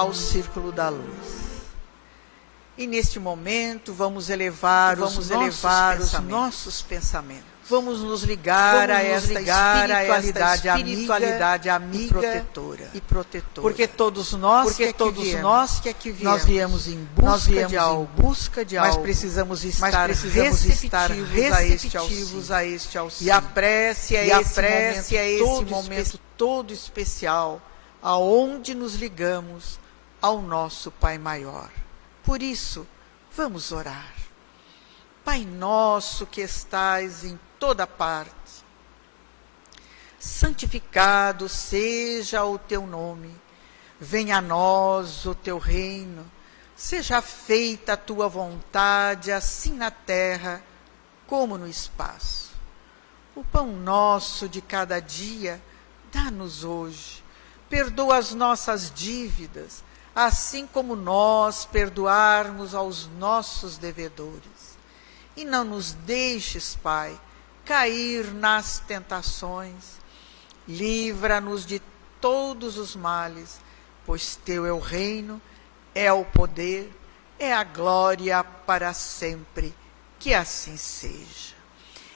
ao Círculo da Luz. E neste momento vamos elevar os nossos pensamentos. Vamos nos ligar a esta espiritualidade amiga e protetora. Porque todos nós que aqui viemos, nós viemos em busca de algo, mas precisamos estar receptivos a este auxílio. E a prece é esse momento todo especial, aonde nos ligamos ao nosso Pai Maior. Por isso, vamos orar. Pai nosso que estais em toda parte, santificado seja o teu nome, venha a nós o teu reino, seja feita a tua vontade, assim na terra como no espaço. O pão nosso de cada dia, dá-nos hoje, perdoa as nossas dívidas, assim como nós perdoarmos aos nossos devedores. E não nos deixes, Pai, cair nas tentações. Livra-nos de todos os males, pois teu é o reino, é o poder, é a glória para sempre. Que assim seja.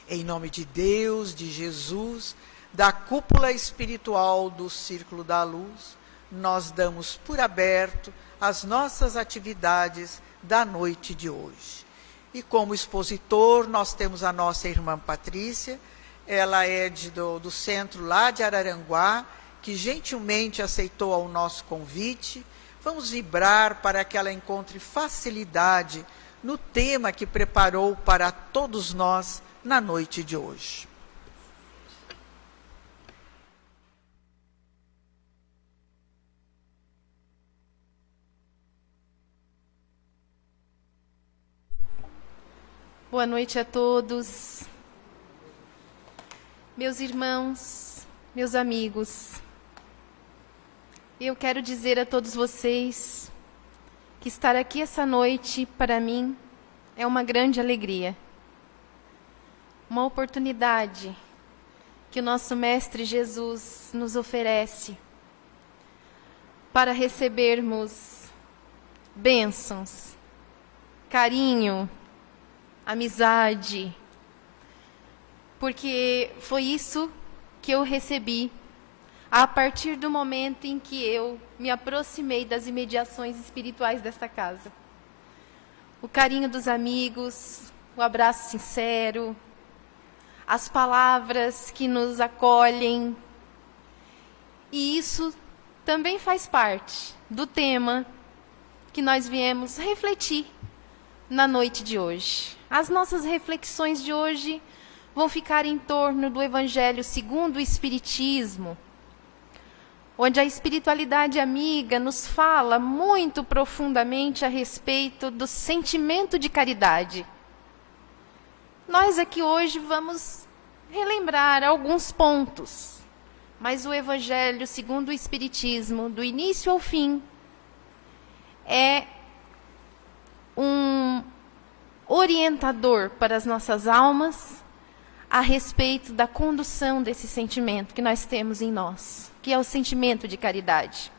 Em nome de Deus, de Jesus, da cúpula espiritual do Círculo da Luz, nós damos por aberto as nossas atividades da noite de hoje. E como expositor, nós temos a nossa irmã Patrícia, ela é do centro lá de Araranguá, que gentilmente aceitou ao nosso convite. Vamos vibrar para que ela encontre facilidade no tema que preparou para todos nós na noite de hoje. Boa noite a todos, meus irmãos, meus amigos. Eu quero dizer a todos vocês que estar aqui essa noite, para mim, é uma grande alegria. Uma oportunidade que o nosso Mestre Jesus nos oferece para recebermos bênçãos, carinho, amizade, porque foi isso que eu recebi a partir do momento em que eu me aproximei das imediações espirituais desta casa. O carinho dos amigos, o abraço sincero, as palavras que nos acolhem, e isso também faz parte do tema que nós viemos refletir na noite de hoje. As nossas reflexões de hoje vão ficar em torno do Evangelho segundo o Espiritismo, onde a espiritualidade amiga nos fala muito profundamente a respeito do sentimento de caridade. Nós aqui hoje vamos relembrar alguns pontos, mas o Evangelho segundo o Espiritismo, do início ao fim, é um orientador para as nossas almas a respeito da condução desse sentimento que nós temos em nós, que é o sentimento de caridade.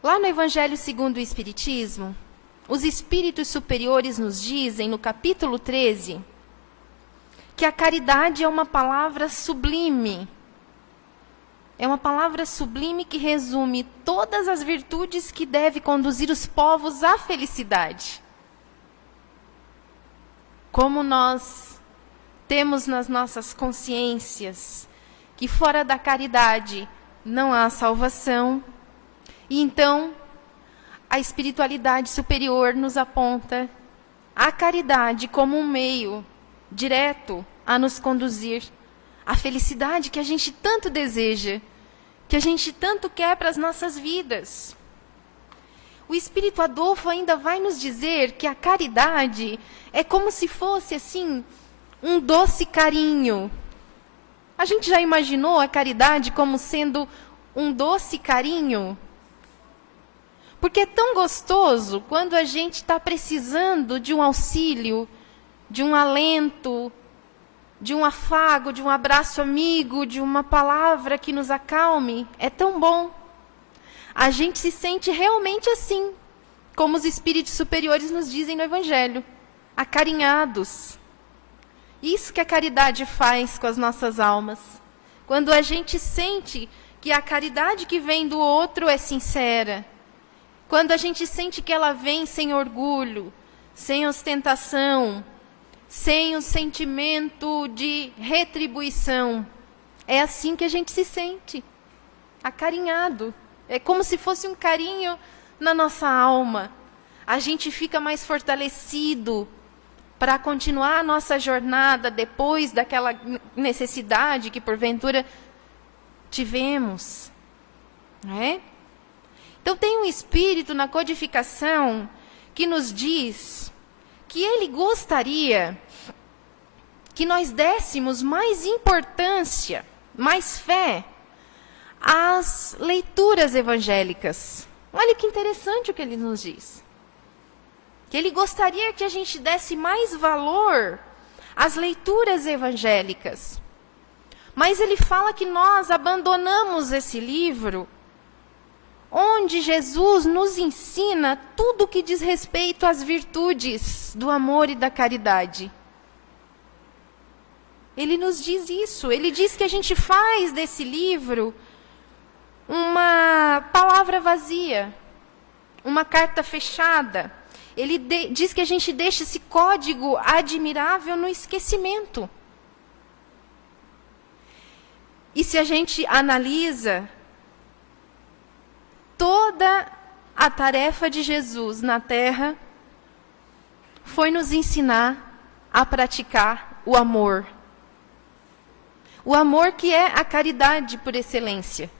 Lá no Evangelho segundo o Espiritismo, os espíritos superiores nos dizem, no capítulo 13, que a caridade é uma palavra sublime. É uma palavra sublime que resume todas as virtudes que deve conduzir os povos à felicidade. Como nós temos nas nossas consciências que fora da caridade não há salvação, e então a espiritualidade superior nos aponta a caridade como um meio direto a nos conduzir à felicidade que a gente tanto deseja, que a gente tanto quer para as nossas vidas. O Espírito Adolfo ainda vai nos dizer que a caridade é como se fosse, assim, um doce carinho. A gente já imaginou a caridade como sendo um doce carinho? Porque é tão gostoso quando a gente está precisando de um auxílio, de um alento, de um afago, de um abraço amigo, de uma palavra que nos acalme. É tão bom. a gente se sente realmente assim, como os espíritos superiores nos dizem no Evangelho, acarinhados. Isso que a caridade faz com as nossas almas. Quando a gente sente que a caridade que vem do outro é sincera, quando a gente sente que ela vem sem orgulho, sem ostentação, sem o sentimento de retribuição, é assim que a gente se sente, acarinhado. É como se fosse um carinho na nossa alma. A gente fica mais fortalecido para continuar a nossa jornada depois daquela necessidade que porventura tivemos. Não é? Então tem um espírito na codificação que nos diz que ele gostaria que nós dessemos mais importância, mais fé às leituras evangélicas. Olha que interessante o que ele nos diz. Que ele gostaria que a gente desse mais valor às leituras evangélicas. Mas ele fala que nós abandonamos esse livro, onde Jesus nos ensina tudo o que diz respeito às virtudes do amor e da caridade. Ele nos diz isso. Ele diz que a gente faz desse livro uma palavra vazia, uma carta fechada. Ele diz que a gente deixa esse código admirável no esquecimento. E se a gente analisa toda a tarefa de Jesus na Terra, foi nos ensinar a praticar o amor. O amor que é a caridade por excelência,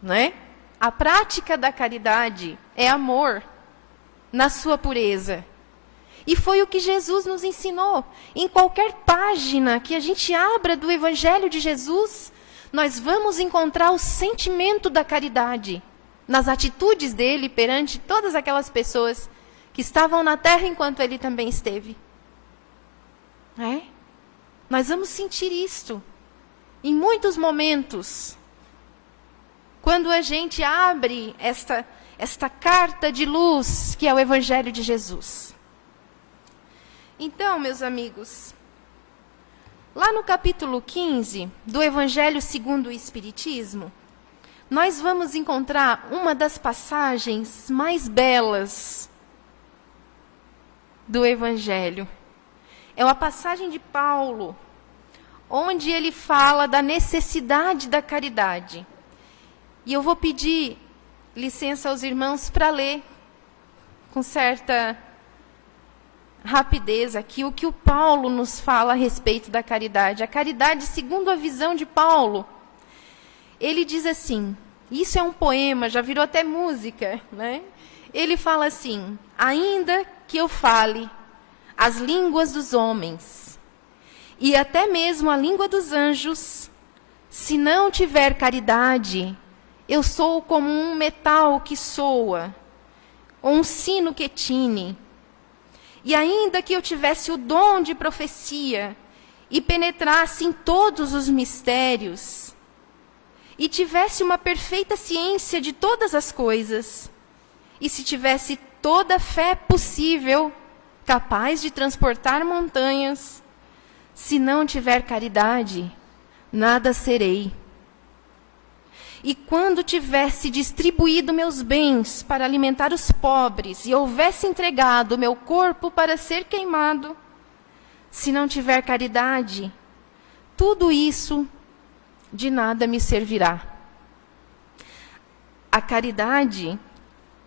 não é? A prática da caridade é amor na sua pureza. E foi o que Jesus nos ensinou. Em qualquer página que a gente abra do Evangelho de Jesus, nós vamos encontrar o sentimento da caridade nas atitudes dele perante todas aquelas pessoas que estavam na terra enquanto ele também esteve. É? Nós vamos sentir isto em muitos momentos, quando a gente abre esta carta de luz que é o Evangelho de Jesus. Então, meus amigos, lá no capítulo 15 do Evangelho segundo o Espiritismo, nós vamos encontrar uma das passagens mais belas do Evangelho. É uma passagem de Paulo, onde ele fala da necessidade da caridade. E eu vou pedir licença aos irmãos para ler com certa rapidez aqui o que o Paulo nos fala a respeito da caridade. A caridade, segundo a visão de Paulo, ele diz assim, isso é um poema, já virou até música, né? Ele fala assim, ainda que eu fale as línguas dos homens e até mesmo a língua dos anjos, se não tiver caridade, eu sou como um metal que soa, ou um sino que tine. E ainda que eu tivesse o dom de profecia e penetrasse em todos os mistérios, e tivesse uma perfeita ciência de todas as coisas, e se tivesse toda a fé possível, capaz de transportar montanhas, se não tiver caridade, nada serei. E quando tivesse distribuído meus bens para alimentar os pobres e houvesse entregado meu corpo para ser queimado, se não tiver caridade, tudo isso de nada me servirá. A caridade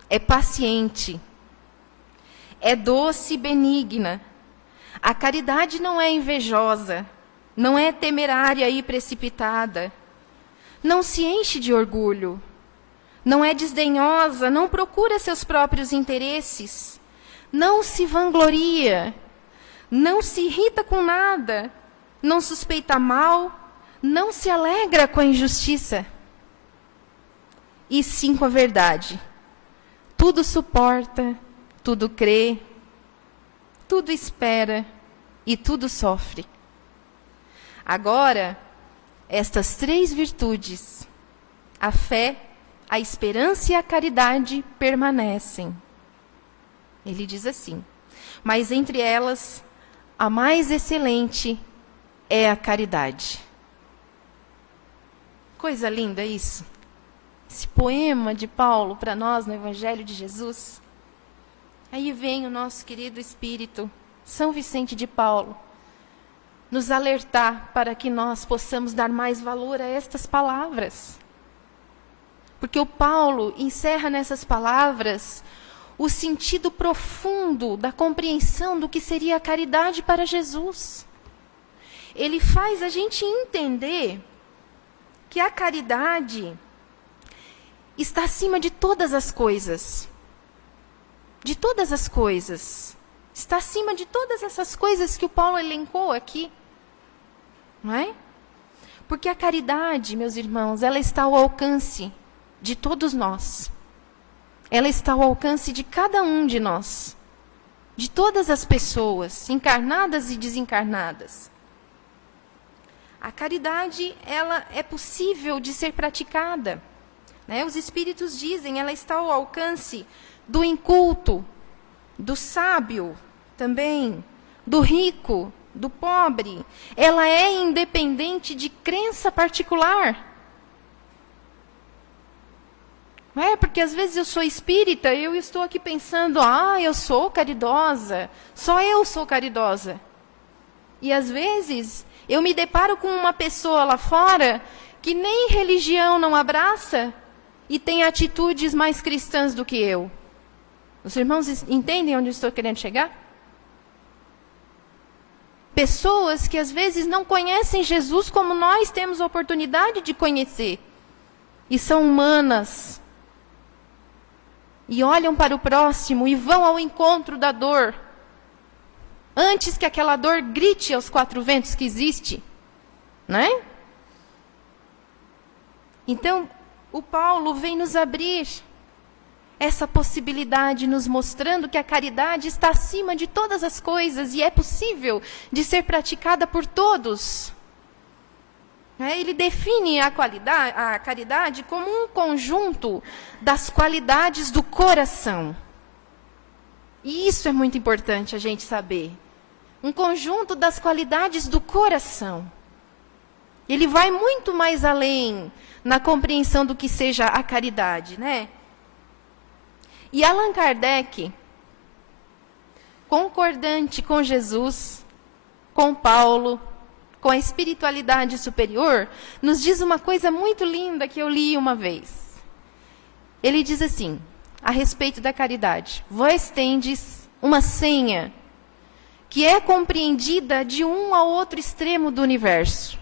é paciente, é doce e benigna. A caridade não é invejosa, não é temerária e precipitada. Não se enche de orgulho, não é desdenhosa, não procura seus próprios interesses, não se vangloria, não se irrita com nada, não suspeita mal, não se alegra com a injustiça, e sim com a verdade. Tudo suporta, tudo crê, tudo espera e tudo sofre. Agora, estas três virtudes, a fé, a esperança e a caridade permanecem. Ele diz assim: mas entre elas, a mais excelente é a caridade. Coisa linda isso. Esse poema de Paulo para nós no Evangelho de Jesus. Aí vem o nosso querido Espírito, São Vicente de Paulo, nos alertar para que nós possamos dar mais valor a estas palavras. Porque o Paulo encerra nessas palavras o sentido profundo da compreensão do que seria a caridade para Jesus. Ele faz a gente entender que a caridade está acima de todas as coisas. De todas as coisas. Está acima de todas essas coisas que o Paulo elencou aqui. Não é? Porque a caridade, meus irmãos, ela está ao alcance de todos nós. Ela está ao alcance de cada um de nós. De todas as pessoas, encarnadas e desencarnadas. A caridade, ela é possível de ser praticada. Né? Os Espíritos dizem, ela está ao alcance do inculto, do sábio também, do rico, do pobre. Ela é independente de crença particular. Não é? Porque às vezes eu sou espírita e eu estou aqui pensando, eu sou caridosa, só eu sou caridosa. E às vezes eu me deparo com uma pessoa lá fora que nem religião não abraça e tem atitudes mais cristãs do que eu. Os irmãos entendem onde eu estou querendo chegar? Pessoas que às vezes não conhecem Jesus como nós temos a oportunidade de conhecer. E são humanas. E olham para o próximo e vão ao encontro da dor. Antes que aquela dor grite aos quatro ventos que existe. Né? Então, o Paulo vem nos abrir essa possibilidade, nos mostrando que a caridade está acima de todas as coisas e é possível de ser praticada por todos. Ele define a caridade como um conjunto das qualidades do coração. E isso é muito importante a gente saber. Um conjunto das qualidades do coração. Ele vai muito mais além na compreensão do que seja a caridade, né? E Allan Kardec, concordante com Jesus, com Paulo, com a espiritualidade superior, nos diz uma coisa muito linda que eu li uma vez. Ele diz assim, a respeito da caridade: vós tendes uma senha que é compreendida de um ao outro extremo do universo.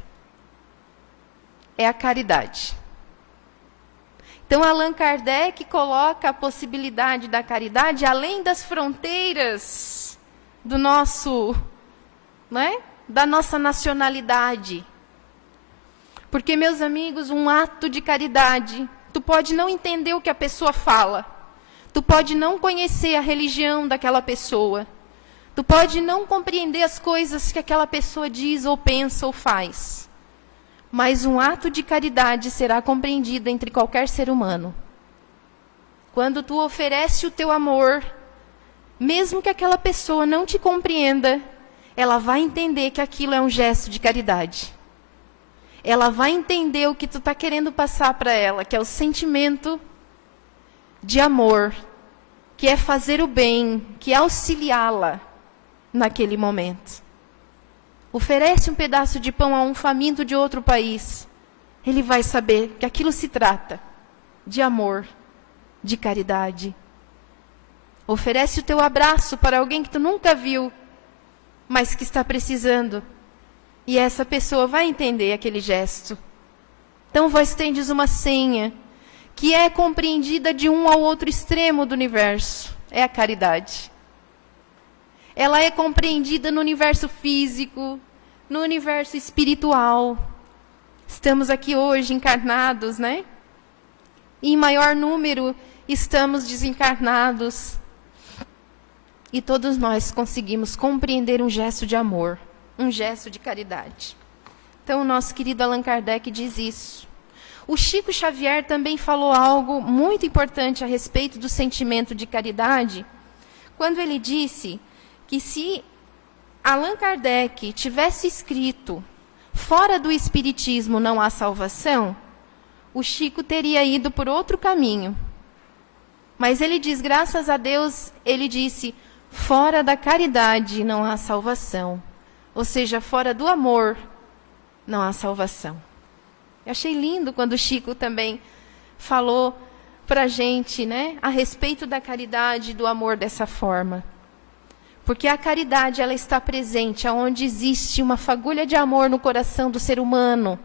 É a caridade. Então, Allan Kardec coloca a possibilidade da caridade além das fronteiras do nosso, né, da nossa nacionalidade. Porque, meus amigos, um ato de caridade, tu pode não entender o que a pessoa fala, tu pode não conhecer a religião daquela pessoa, tu pode não compreender as coisas que aquela pessoa diz ou pensa ou faz. Mas um ato de caridade será compreendido entre qualquer ser humano. Quando tu oferece o teu amor, mesmo que aquela pessoa não te compreenda, ela vai entender que aquilo é um gesto de caridade. Ela vai entender o que tu está querendo passar para ela, que é o sentimento de amor, que é fazer o bem, que é auxiliá-la naquele momento. Oferece um pedaço de pão a um faminto de outro país, ele vai saber que aquilo se trata de amor, de caridade. Oferece o teu abraço para alguém que tu nunca viu, mas que está precisando, e essa pessoa vai entender aquele gesto. Então, vós tendes uma senha que é compreendida de um ao outro extremo do universo, é a caridade. Ela é compreendida no universo físico, no universo espiritual. Estamos aqui hoje encarnados, né? E em maior número estamos desencarnados. E todos nós conseguimos compreender um gesto de amor, um gesto de caridade. Então, o nosso querido Allan Kardec diz isso. O Chico Xavier também falou algo muito importante a respeito do sentimento de caridade, quando ele disse que se Allan Kardec tivesse escrito fora do Espiritismo não há salvação, o Chico teria ido por outro caminho. Mas ele diz, graças a Deus, ele disse, fora da caridade não há salvação. Ou seja, fora do amor não há salvação. Eu achei lindo quando o Chico também falou para a gente, né, a respeito da caridade e do amor dessa forma. Porque a caridade, ela está presente onde existe uma fagulha de amor no coração do ser humano,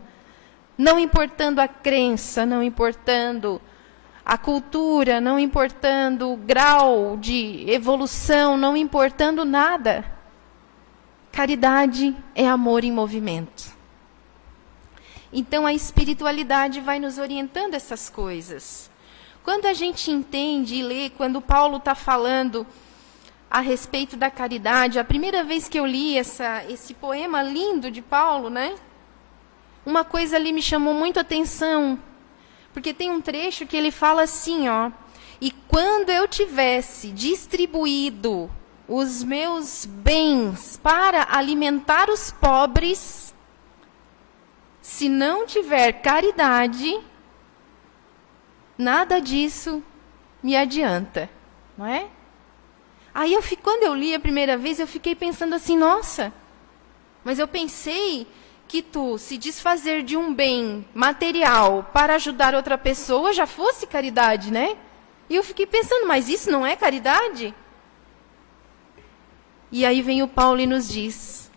não importando a crença, não importando a cultura, não importando o grau de evolução, não importando nada. Caridade é amor em movimento. Então, a espiritualidade vai nos orientando essas coisas. Quando a gente entende e lê, quando Paulo está falando a respeito da caridade, a primeira vez que eu li esse poema lindo de Paulo, né? Uma coisa ali me chamou muito a atenção, porque tem um trecho que ele fala assim, ó, e quando eu tivesse distribuído os meus bens para alimentar os pobres, se não tiver caridade, nada disso me adianta, não é? Aí, quando eu li a primeira vez, eu fiquei pensando assim, nossa, mas eu pensei que tu se desfazer de um bem material para ajudar outra pessoa já fosse caridade, né? E eu fiquei pensando, mas isso não é caridade? E aí vem o Paulo e nos diz,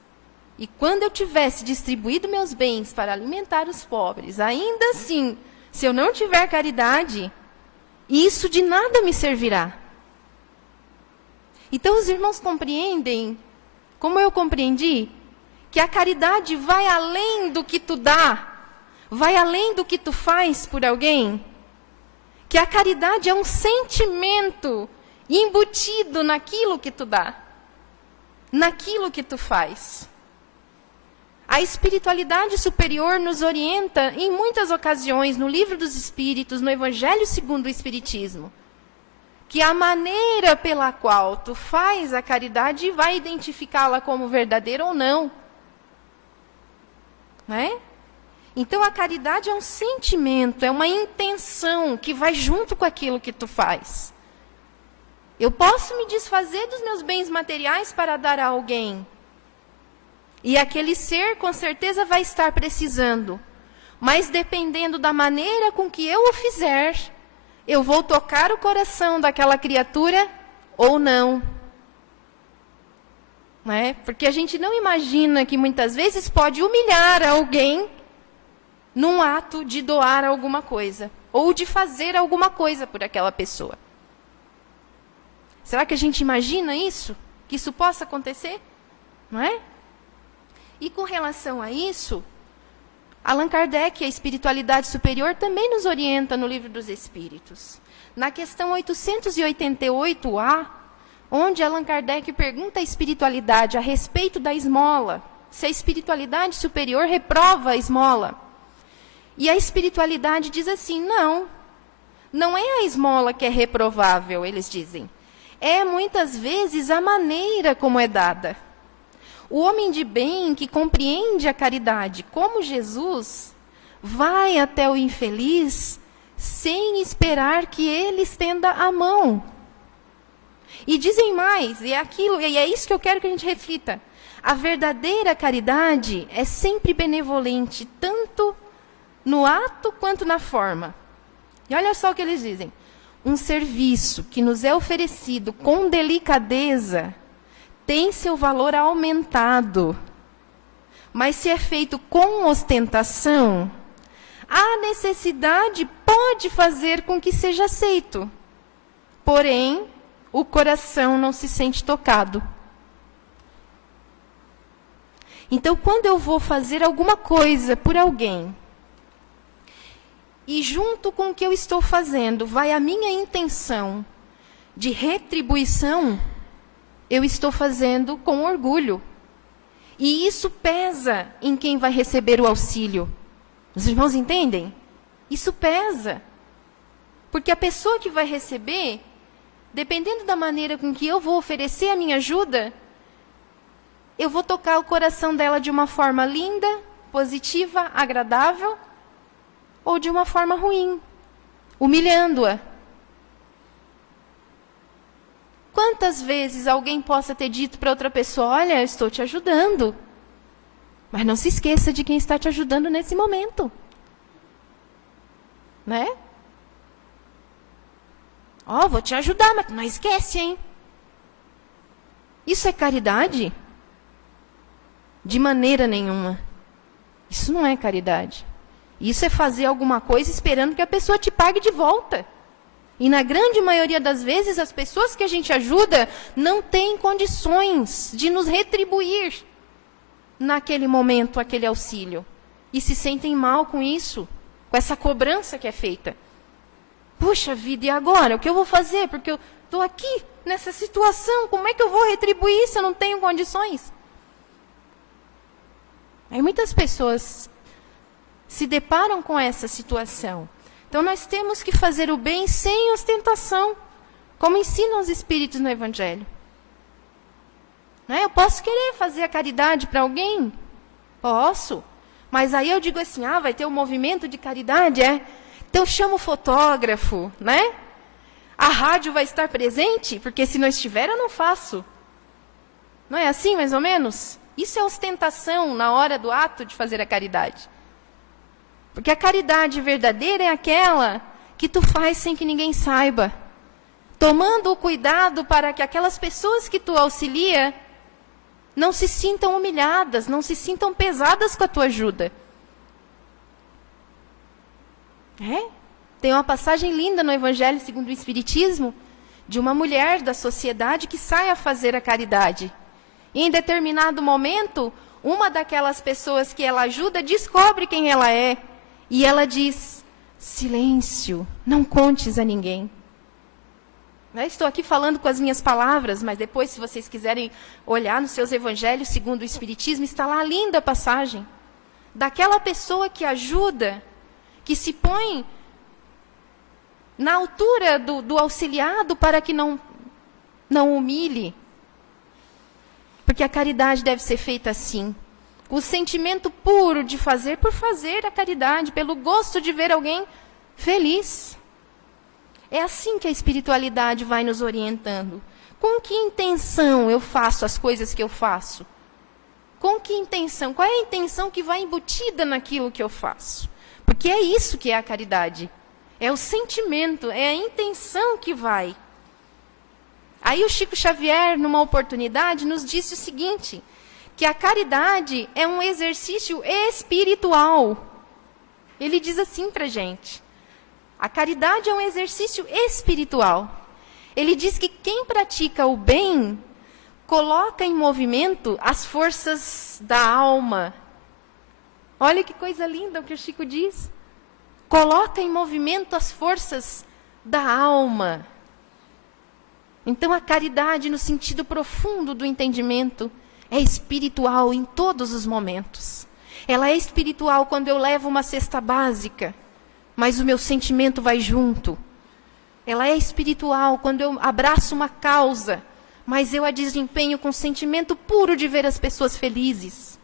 e quando eu tivesse distribuído meus bens para alimentar os pobres, ainda assim, se eu não tiver caridade, isso de nada me servirá. Então, os irmãos compreendem, como eu compreendi, que a caridade vai além do que tu dá, vai além do que tu faz por alguém. Que a caridade é um sentimento embutido naquilo que tu dá, naquilo que tu faz. A espiritualidade superior nos orienta em muitas ocasiões, no Livro dos Espíritos, no Evangelho segundo o Espiritismo, que a maneira pela qual tu faz a caridade vai identificá-la como verdadeira ou não. Né? Então, a caridade é um sentimento, é uma intenção que vai junto com aquilo que tu faz. Eu posso me desfazer dos meus bens materiais para dar a alguém. E aquele ser, com certeza, vai estar precisando. Mas, dependendo da maneira com que eu o fizer, eu vou tocar o coração daquela criatura ou não. Né? Porque a gente não imagina que muitas vezes pode humilhar alguém num ato de doar alguma coisa, ou de fazer alguma coisa por aquela pessoa. Será que a gente imagina isso? Que isso possa acontecer? Não é? E com relação a isso, Allan Kardec, a espiritualidade superior, também nos orienta no Livro dos Espíritos. Na questão 888A, onde Allan Kardec pergunta à espiritualidade a respeito da esmola, se a espiritualidade superior reprova a esmola. E a espiritualidade diz assim, não é a esmola que é reprovável, eles dizem. É, muitas vezes, a maneira como é dada. O homem de bem que compreende a caridade como Jesus, vai até o infeliz sem esperar que ele estenda a mão. E dizem mais, e é isso que eu quero que a gente reflita. A verdadeira caridade é sempre benevolente, tanto no ato quanto na forma. E olha só o que eles dizem. Um serviço que nos é oferecido com delicadeza tem seu valor aumentado. Mas se é feito com ostentação, a necessidade pode fazer com que seja aceito. Porém, o coração não se sente tocado. Então, quando eu vou fazer alguma coisa por alguém, e junto com o que eu estou fazendo, vai a minha intenção de retribuição, eu estou fazendo com orgulho. E isso pesa em quem vai receber o auxílio. Os irmãos entendem? Isso pesa. Porque a pessoa que vai receber, dependendo da maneira com que eu vou oferecer a minha ajuda, eu vou tocar o coração dela de uma forma linda, positiva, agradável, ou de uma forma ruim, humilhando-a. Quantas vezes alguém possa ter dito para outra pessoa, olha, eu estou te ajudando, mas não se esqueça de quem está te ajudando nesse momento. Né? Ó, vou te ajudar, mas não esquece, hein? Isso é caridade? De maneira nenhuma. Isso não é caridade. Isso é fazer alguma coisa esperando que a pessoa te pague de volta. E na grande maioria das vezes, as pessoas que a gente ajuda não têm condições de nos retribuir naquele momento, aquele auxílio. E se sentem mal com isso, com essa cobrança que é feita. Puxa vida, e agora? O que eu vou fazer? Porque eu estou aqui, nessa situação, como é que eu vou retribuir se eu não tenho condições? Aí muitas pessoas se deparam com essa situação. Então, nós temos que fazer o bem sem ostentação, como ensinam os Espíritos no Evangelho. Né? Eu posso querer fazer a caridade para alguém? Posso. Mas aí eu digo assim, vai ter um movimento de caridade, Então, eu chamo o fotógrafo, né? A rádio vai estar presente, porque se não estiver, eu não faço. Não é assim, mais ou menos? Isso é ostentação na hora do ato de fazer a caridade. Porque a caridade verdadeira é aquela que tu faz sem que ninguém saiba. Tomando o cuidado para que aquelas pessoas que tu auxilia não se sintam humilhadas, não se sintam pesadas com a tua ajuda. Tem uma passagem linda no Evangelho segundo o Espiritismo, de uma mulher da sociedade que sai a fazer a caridade. E em determinado momento, uma daquelas pessoas que ela ajuda descobre quem ela é. E ela diz, silêncio, não contes a ninguém. Estou aqui falando com as minhas palavras, mas depois, se vocês quiserem olhar nos seus evangelhos segundo o Espiritismo, está lá a linda passagem daquela pessoa que ajuda, que se põe na altura do auxiliado para que não humilhe. Porque a caridade deve ser feita assim. O sentimento puro de fazer por fazer a caridade, pelo gosto de ver alguém feliz. É assim que a espiritualidade vai nos orientando. Com que intenção eu faço as coisas que eu faço? Com que intenção? Qual é a intenção que vai embutida naquilo que eu faço? Porque é isso que é a caridade. É o sentimento, é a intenção que vai. Aí o Chico Xavier, numa oportunidade, nos disse o seguinte, que a caridade é um exercício espiritual. Ele diz assim para a gente, a caridade é um exercício espiritual. Ele diz que quem pratica o bem coloca em movimento as forças da alma. Olha que coisa linda o que o Chico diz. Coloca em movimento as forças da alma. Então, a caridade, no sentido profundo do entendimento, é espiritual em todos os momentos. Ela é espiritual quando eu levo uma cesta básica, mas o meu sentimento vai junto. Ela é espiritual quando eu abraço uma causa, mas eu a desempenho com sentimento puro de ver as pessoas felizes.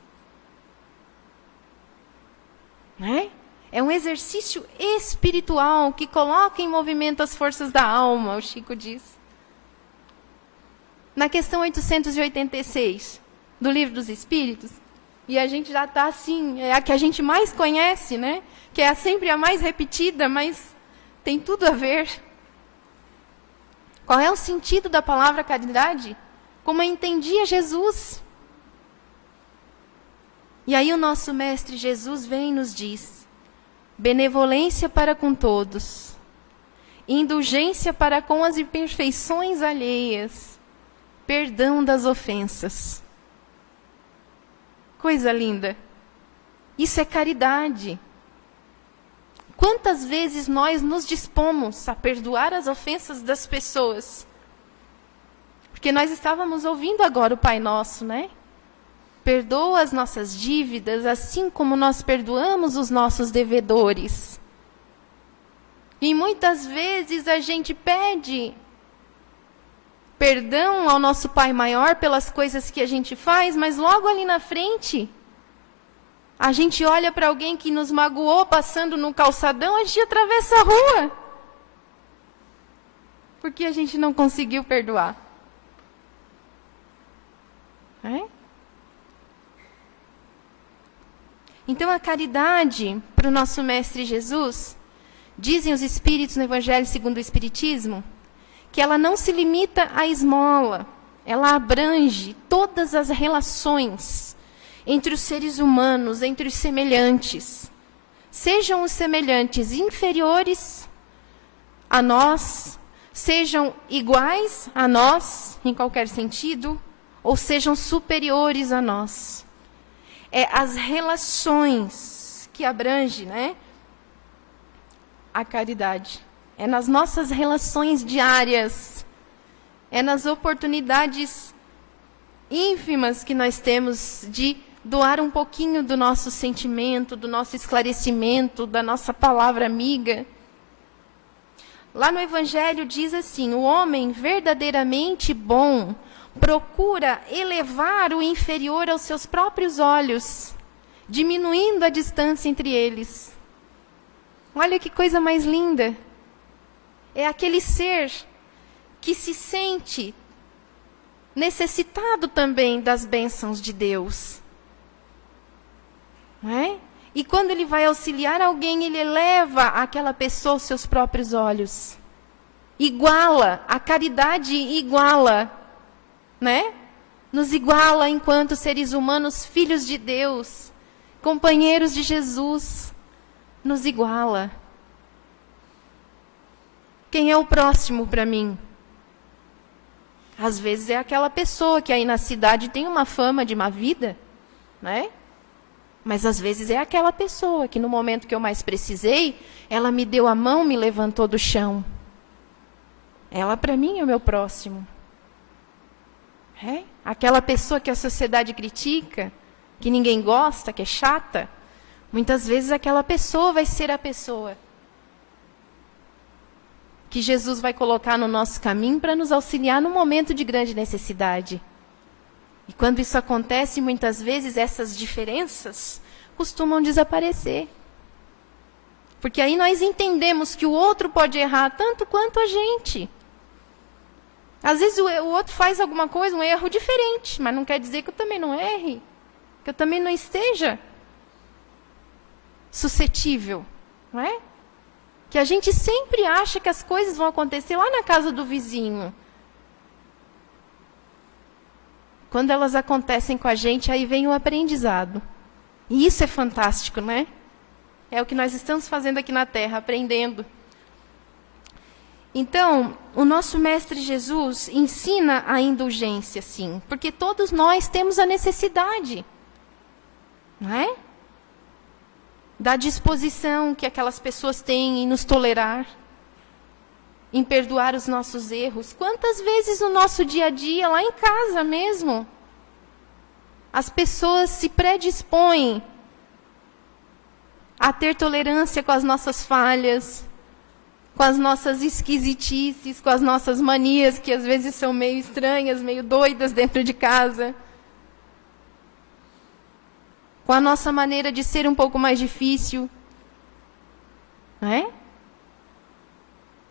É um exercício espiritual que coloca em movimento as forças da alma, o Chico diz. Na questão 886 do Livro dos Espíritos, e a gente já está assim, é a que a gente mais conhece, né? Que é sempre a mais repetida, mas tem tudo a ver. Qual é o sentido da palavra caridade? Como entendia Jesus. E aí o nosso Mestre Jesus vem e nos diz, benevolência para com todos, indulgência para com as imperfeições alheias, perdão das ofensas. Coisa linda. Isso é caridade. Quantas vezes nós nos dispomos a perdoar as ofensas das pessoas? Porque nós estávamos ouvindo agora o Pai Nosso, né? Perdoa as nossas dívidas, assim como nós perdoamos os nossos devedores. E muitas vezes a gente pede perdão ao nosso Pai Maior pelas coisas que a gente faz, mas logo ali na frente, a gente olha para alguém que nos magoou passando no calçadão, a gente atravessa a rua. Porque a gente não conseguiu perdoar. Então a caridade, para o nosso Mestre Jesus, dizem os Espíritos no Evangelho segundo o Espiritismo, que ela não se limita à esmola, ela abrange todas as relações entre os seres humanos, entre os semelhantes. Sejam os semelhantes inferiores a nós, sejam iguais a nós, em qualquer sentido, ou sejam superiores a nós. É as relações que abrange, a caridade. É nas nossas relações diárias, é nas oportunidades ínfimas que nós temos de doar um pouquinho do nosso sentimento, do nosso esclarecimento, da nossa palavra amiga. Lá no Evangelho diz assim: o homem verdadeiramente bom procura elevar o inferior aos seus próprios olhos, diminuindo a distância entre eles. Olha que coisa mais linda. É aquele ser que se sente necessitado também das bênçãos de Deus. Não é? E quando ele vai auxiliar alguém, ele eleva aquela pessoa aos seus próprios olhos. Iguala, a caridade iguala, nos iguala enquanto seres humanos, filhos de Deus, companheiros de Jesus, nos iguala. Quem é o próximo para mim? Às vezes é aquela pessoa que aí na cidade tem uma fama de má vida, Mas às vezes é aquela pessoa que no momento que eu mais precisei, ela me deu a mão, me levantou do chão. Ela para mim é o meu próximo. Aquela pessoa que a sociedade critica, que ninguém gosta, que é chata, muitas vezes aquela pessoa vai ser a pessoa que Jesus vai colocar no nosso caminho para nos auxiliar num momento de grande necessidade. E quando isso acontece, muitas vezes essas diferenças costumam desaparecer. Porque aí nós entendemos que o outro pode errar tanto quanto a gente. Às vezes o outro faz alguma coisa, um erro diferente, mas não quer dizer que eu também não erre, que eu também não esteja suscetível, Que a gente sempre acha que as coisas vão acontecer lá na casa do vizinho. Quando elas acontecem com a gente, aí vem o aprendizado. E isso é fantástico, É o que nós estamos fazendo aqui na Terra, aprendendo. Então, o nosso Mestre Jesus ensina a indulgência, sim, porque todos nós temos a necessidade, Da disposição que aquelas pessoas têm em nos tolerar, em perdoar os nossos erros. Quantas vezes no nosso dia a dia, lá em casa mesmo, as pessoas se predispõem a ter tolerância com as nossas falhas, com as nossas esquisitices, com as nossas manias, que às vezes são meio estranhas, meio doidas dentro de casa, com a nossa maneira de ser um pouco mais difícil,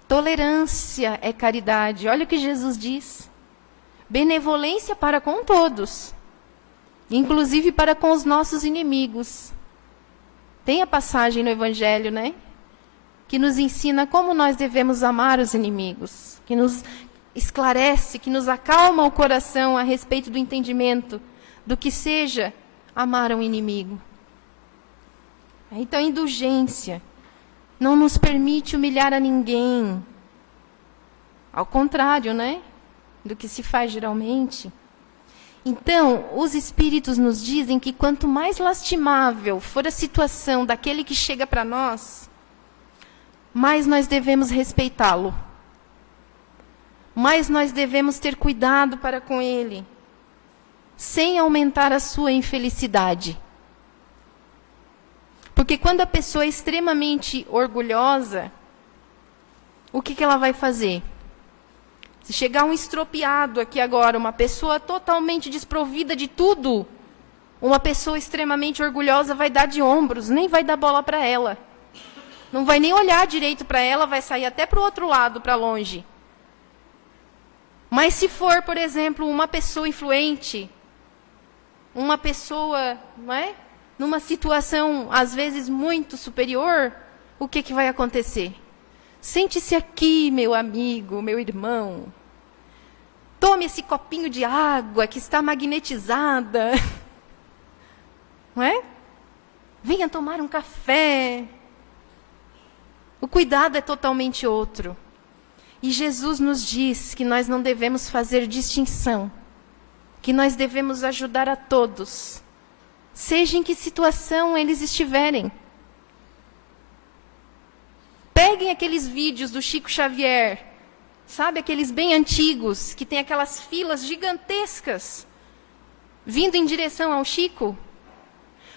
Tolerância é caridade. Olha o que Jesus diz. Benevolência para com todos, inclusive para com os nossos inimigos. Tem a passagem no Evangelho, que nos ensina como nós devemos amar os inimigos, que nos esclarece, que nos acalma o coração a respeito do entendimento do que seja amar um inimigo. Então, a indulgência não nos permite humilhar a ninguém. Ao contrário, do que se faz geralmente. Então, os Espíritos nos dizem que quanto mais lastimável for a situação daquele que chega para nós, mais nós devemos respeitá-lo. Mais nós devemos ter cuidado para com ele, sem aumentar a sua infelicidade. Porque quando a pessoa é extremamente orgulhosa, o que ela vai fazer? Se chegar um estropiado aqui agora, uma pessoa totalmente desprovida de tudo, uma pessoa extremamente orgulhosa vai dar de ombros, nem vai dar bola para ela. Não vai nem olhar direito para ela, vai sair até para o outro lado, para longe. Mas se for, por exemplo, uma pessoa influente, uma pessoa, não é? Numa situação, às vezes, muito superior, o que vai acontecer? Sente-se aqui, meu amigo, meu irmão. Tome esse copinho de água que está magnetizada. Não é? Venha tomar um café. O cuidado é totalmente outro. E Jesus nos diz que nós não devemos fazer distinção, que nós devemos ajudar a todos, seja em que situação eles estiverem. Peguem aqueles vídeos do Chico Xavier, sabe, aqueles bem antigos, que tem aquelas filas gigantescas, vindo em direção ao Chico.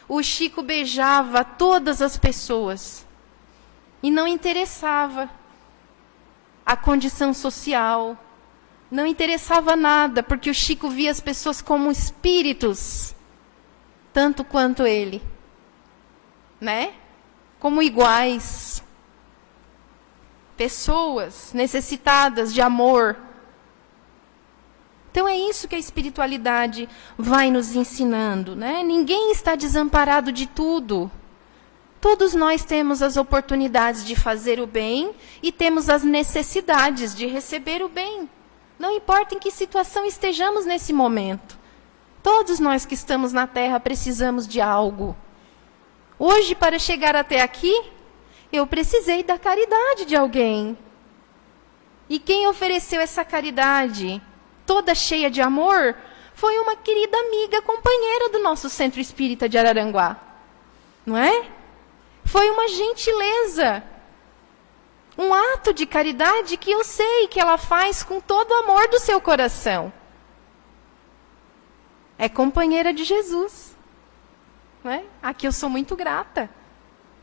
O Chico beijava todas as pessoas, e não interessava a condição social, não interessava nada, porque o Chico via as pessoas como espíritos, tanto quanto ele, né? Como iguais. Pessoas necessitadas de amor. Então é isso que a espiritualidade vai nos ensinando, né? Ninguém está desamparado de tudo. Todos nós temos as oportunidades de fazer o bem e temos as necessidades de receber o bem. Não importa em que situação estejamos nesse momento. Todos nós que estamos na Terra precisamos de algo. Hoje, para chegar até aqui, eu precisei da caridade de alguém. E quem ofereceu essa caridade, toda cheia de amor, foi uma querida amiga, companheira do nosso Centro Espírita de Araranguá. Não é? Foi uma gentileza, um ato de caridade que eu sei que ela faz com todo o amor do seu coração. É companheira de Jesus. Não é? Aqui eu sou muito grata.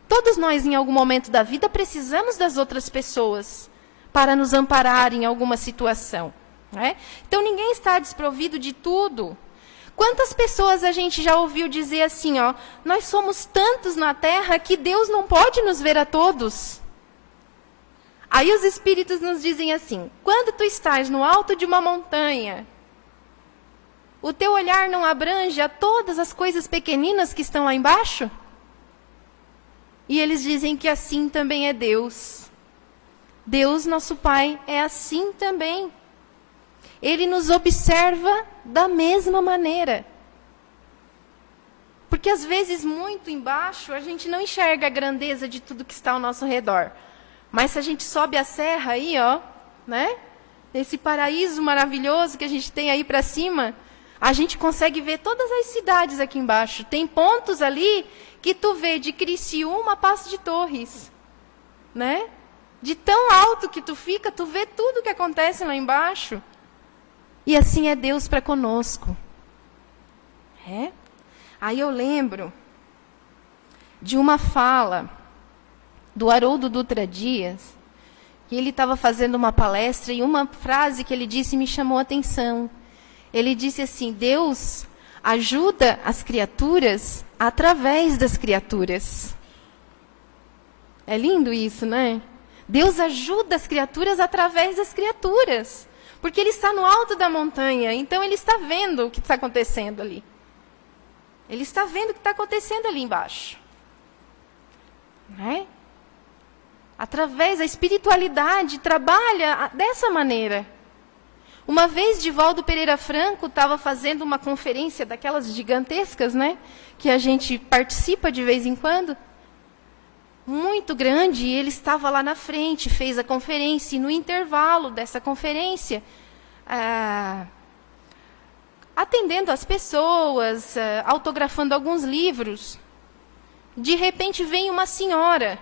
Todos nós, em algum momento da vida, precisamos das outras pessoas para nos amparar em alguma situação. Não é? Então, ninguém está desprovido de tudo. Quantas pessoas a gente já ouviu dizer assim, ó, nós somos tantos na Terra que Deus não pode nos ver a todos. Aí os espíritos nos dizem assim, quando tu estás no alto de uma montanha, o teu olhar não abrange a todas as coisas pequeninas que estão lá embaixo? E eles dizem que assim também é Deus. Deus, nosso Pai, é assim também. Ele nos observa da mesma maneira. Porque às vezes, muito embaixo, a gente não enxerga a grandeza de tudo que está ao nosso redor. Mas se a gente sobe a serra aí, ó, né? Esse paraíso maravilhoso que a gente tem aí para cima, a gente consegue ver todas as cidades aqui embaixo. Tem pontos ali que tu vê de Criciúma a Passo de Torres, né? De tão alto que tu fica, tu vê tudo que acontece lá embaixo. E assim é Deus para conosco. É? Aí eu lembro de uma fala do Haroldo Dutra Dias, que ele estava fazendo uma palestra e uma frase que ele disse me chamou a atenção. Ele disse assim, Deus ajuda as criaturas através das criaturas. É lindo isso, né? Deus ajuda as criaturas através das criaturas. Porque Ele está no alto da montanha, então Ele está vendo o que está acontecendo ali. Ele está vendo o que está acontecendo ali embaixo. Não é? Através da espiritualidade, trabalha dessa maneira. Uma vez, Divaldo Pereira Franco estava fazendo uma conferência daquelas gigantescas, né? Que a gente participa de vez em quando. Muito grande, e ele estava lá na frente, fez a conferência, e no intervalo dessa conferência, atendendo as pessoas, autografando alguns livros, de repente vem uma senhora,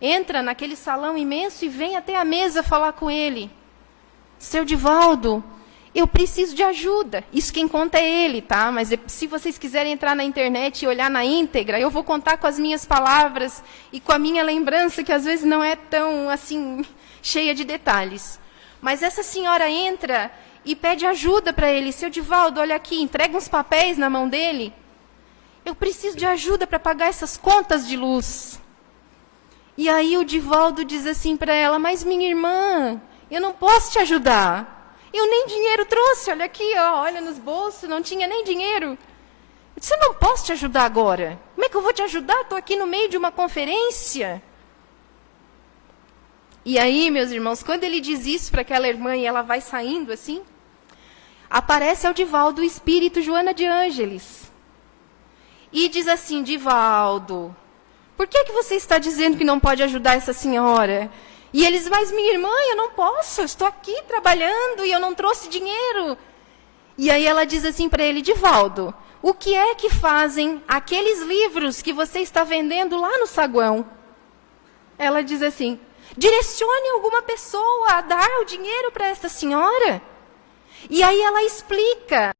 entra naquele salão imenso e vem até a mesa falar com ele. Seu Divaldo, eu preciso de ajuda. Isso quem conta é ele, tá? Mas se vocês quiserem entrar na internet e olhar na íntegra, eu vou contar com as minhas palavras e com a minha lembrança, que às vezes não é tão, assim, cheia de detalhes. Mas essa senhora entra e pede ajuda para ele. Seu Divaldo, olha aqui, entrega uns papéis na mão dele. Eu preciso de ajuda para pagar essas contas de luz. E aí o Divaldo diz assim para ela, mas minha irmã, eu não posso te ajudar. Eu nem dinheiro trouxe, olha aqui, ó, olha nos bolsos, não tinha nem dinheiro. Eu disse, eu não posso te ajudar agora. Como é que eu vou te ajudar? Estou aqui no meio de uma conferência. E aí, meus irmãos, quando ele diz isso para aquela irmã e ela vai saindo assim, aparece ao Divaldo o espírito Joana de Ângeles. E diz assim, Divaldo, por que você está dizendo que não pode ajudar essa senhora? E eles, mas minha irmã, eu não posso, eu estou aqui trabalhando e eu não trouxe dinheiro. E aí ela diz assim para ele, Divaldo, o que é que fazem aqueles livros que você está vendendo lá no saguão? Ela diz assim, direcione alguma pessoa a dar o dinheiro para esta senhora. E aí ela explica